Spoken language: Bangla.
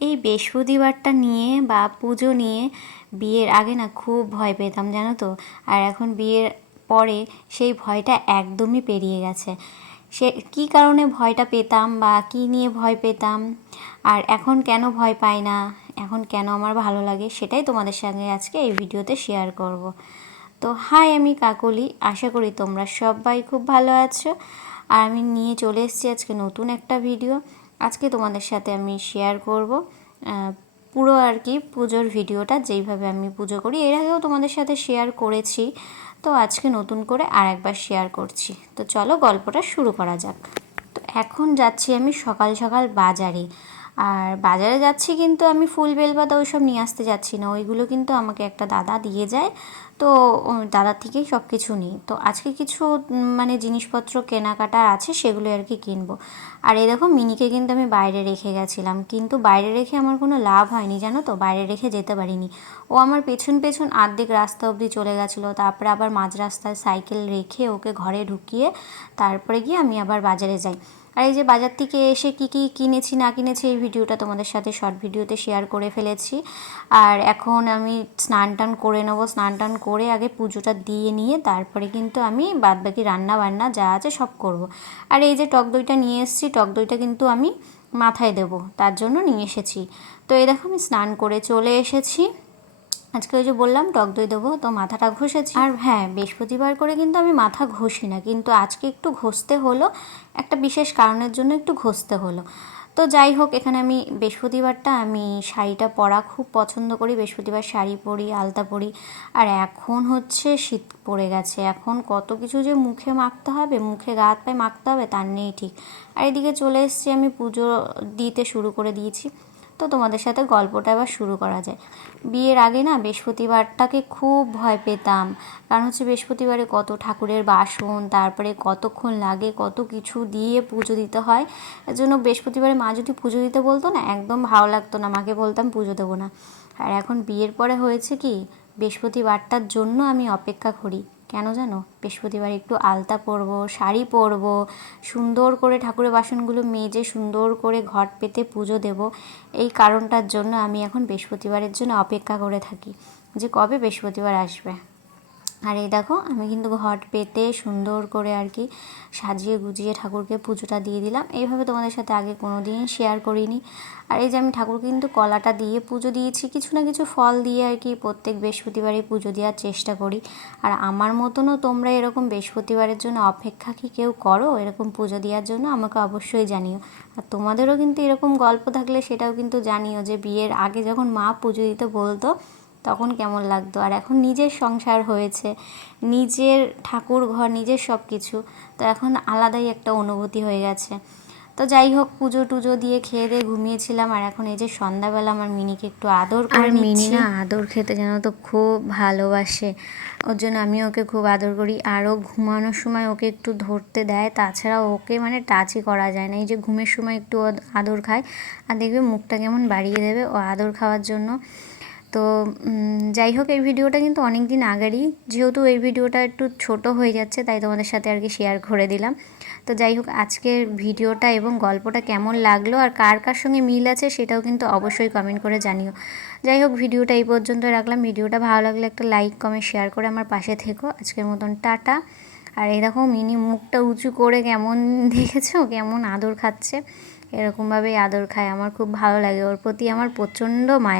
এই বৃহস্পতিবারটা নিয়ে বা পুজো নিয়ে বিয়ের আগে না খুব ভয় পেতাম, জানো তো। আর এখন বিয়ের পরে সেই ভয়টা একদমই পেরিয়ে গেছে। সে কী কারণে ভয়টা পেতাম বা কী নিয়ে ভয় পেতাম, আর এখন কেন ভয় পাই না, এখন কেন আমার ভালো লাগে, সেটাই তোমাদের সঙ্গে আজকে এই ভিডিওতে শেয়ার করব। তো হাই, আমি কাকলি, আশা করি তোমরা সবাই খুব ভালো আছো। আর আমি নিয়ে চলে এসেছি আজকে নতুন একটা ভিডিও। আজকে তোমাদের সাথে আমি শেয়ার করব পুরো আর কি পুজোর ভিডিওটা, যেইভাবে আমি পুজো করি। এর আগেও তোমাদের সাথে শেয়ার করেছি, তো আজকে নতুন করে আরেকবার শেয়ার করছি। তো চলো গল্পটা শুরু করা যাক। তো এখন যাচ্ছি আমি সকাল সকাল বাজারে। আর বাজারে যাচ্ছি কিন্তু আমি ফুল বেলপাতা ওইসব নিয়ে আসতে যাচ্ছি না, ওইগুলো কিন্তু আমাকে একটা দাদা দিয়ে যায়। তো দাদার থেকেই সব কিছু নিই। তো আজকে কিছু মানে জিনিসপত্র কেনাকাটা আছে, সেগুলো আর কি কিনবো। আর এই দেখো, মিনিকে কিন্তু আমি বাইরে রেখে গেছিলাম, কিন্তু বাইরে রেখে আমার কোনো লাভ হয়নি, জানো তো। বাইরে রেখে যেতে পারিনি। ও আমার পেছন পেছন আর্ধেক রাস্তা অবধি চলে গেছিলো। তারপরে আবার মাঝ রাস্তায় সাইকেল রেখে ওকে ঘরে ঢুকিয়ে তারপরে গিয়ে আমি আবার বাজারে যাই। আর এই যে বাজার থেকে এসে কী কী কিনেছি না কিনেছি, এই ভিডিওটা তোমাদের সাথে শর্ট ভিডিওতে শেয়ার করে ফেলেছি। আর এখন আমি স্নান টান করে নেবো। স্নান টান করে আগে পুজোটা দিয়ে নিয়ে তারপরে কিন্তু আমি বাদবাকি রান্না বান্না যা আছে সব করব। আর এই যে টক দইটা নিয়ে এসেছি, টক দইটা কিন্তু আমি মাথায় দেবো, তার জন্য নিয়ে এসেছি। তো এই দেখো, আমি স্নান করে চলে এসেছি। আজকে ওই যে বললাম টক দই দেবো, তো মাথাটা ঘষেছি। আর হ্যাঁ, বৃহস্পতিবার করে কিন্তু আমি মাথা ঘষি না, কিন্তু আজকে একটু ঘষতে হলো, একটা বিশেষ কারণের জন্য একটু ঘষতে হলো। তো যাই হোক, এখানে আমি বৃহস্পতিবারটা আমি শাড়িটা পরা খুব পছন্দ করি। বৃহস্পতিবার শাড়ি পরি, আলতা পরি। আর এখন হচ্ছে শীত পড়ে গেছে, এখন কত কিছু যে মুখে মাখতে হবে, মুখে গা হাত পায়ে মাখতে হবে তার নেই ঠিক। আর এদিকে চলে এসেছি, আমি পুজো দিতে শুরু করে দিয়েছি। তো তোমাদের সাথে গল্পটা এবার শুরু করা যায়। বিয়ের আগে না বৃহস্পতিবারটাকে খুব ভয় পেতাম, কারণ হচ্ছে বৃহস্পতিবারে কত ঠাকুরের বাসন, তারপরে কতক্ষণ লাগে, কত কিছু দিয়ে পুজো দিতে হয়। এর জন্য বৃহস্পতিবারে মা যদি পুজো দিতে বলতো না, একদম ভালো লাগতো না, মাকে বলতাম পুজো দেবো না। আর এখন বিয়ের পরে হয়েছে কি, বৃহস্পতিবারটার জন্য আমি অপেক্ষা করি। কেন জানো? বৃহস্পতিবার একটু আলতা পরবো, শাড়ি পরবো, সুন্দর করে ঠাকুরের বাসনগুলো মেজে সুন্দর করে ঘট পেতে পুজো দেব। এই কারণটার জন্য আমি এখন বৃহস্পতিবারের জন্য অপেক্ষা করে থাকি, যে কবে বৃহস্পতিবার আসবে। আর এই দেখো, আমি কিন্তু ঘট পেতে সুন্দর করে আর কি সাজিয়ে গুজিয়ে ঠাকুরকে পুজোটা দিয়ে দিলাম। এইভাবে তোমাদের সাথে আগে কোনো দিন শেয়ার করিনি। আর এই যে আমি ঠাকুরকে কিন্তু কলাটা দিয়ে পুজো দিয়েছি, কিছু না কিছু ফল দিয়ে আর কি প্রত্যেক বৃহস্পতিবারই পুজো দেওয়ার চেষ্টা করি। আর আমার মতনও তোমরা এরকম বৃহস্পতিবারের জন্য অপেক্ষা কি কেউ করো এরকম পুজো দেওয়ার জন্য? আমাকে অবশ্যই জানিও। আর তোমাদেরও কিন্তু এরকম গল্প থাকলে সেটাও কিন্তু জানিও, যে বিয়ের আগে যখন মা পুজো দিতে বলতো তখন কেমন লাগতো। আর এখন নিজের সংসার হয়েছে, নিজের ঠাকুর ঘর, নিজের সব কিছু, তো এখন আলাদাই একটা অনুভূতি হয়ে গেছে। তো যাই হোক, পুজো টুজো দিয়ে খেয়ে দিয়ে ঘুমিয়েছিলাম। আর এখন এই যে সন্ধ্যাবেলা আমার মিনিকে একটু আদর করে নিচ্ছি। আর মিনি না আদর খেতে যেন তো খুব ভালোবাসে, ওর জন্য আমি ওকে খুব আদর করি। আরও ঘুমানোর সময় ওকে একটু ধরতে দেয়, তাছাড়া ওকে মানে টাচই করা যায় না। এই যে ঘুমের সময় একটু আদর খায়, আর দেখবে মুখটা কেমন বাড়িয়ে দেবে ও আদর খাওয়ার জন্য। তো যাই হোক, এই ভিডিওটা কিন্তু অনেক দিন আগেরই, যেহেতু এই ভিডিওটা একটু ছোট হয়ে যাচ্ছে তাই তোমাদের সাথে আর কি শেয়ার করে দিলাম। তো যাই হোক, আজকের ভিডিওটা এবং গল্পটা কেমন লাগলো আর কার কার সঙ্গে মিল আছে সেটাও কিন্তু অবশ্যই কমেন্ট করে জানিও। যাই হোক, ভিডিওটা এই পর্যন্ত রাখলাম। ভিডিওটা ভালো লাগলে একটা লাইক কমেন্ট শেয়ার করে আমার পাশে থেকো। আজকের মতন টাটা। আর এই দেখো, মিনি মুখটা উঁচু করে কেমন দেখেছো, কেমন আদর খাচ্ছে, এরকমভাবেই আদর খায়। আমার খুব ভালো লাগে, ওর প্রতি আমার প্রচণ্ড মায়া।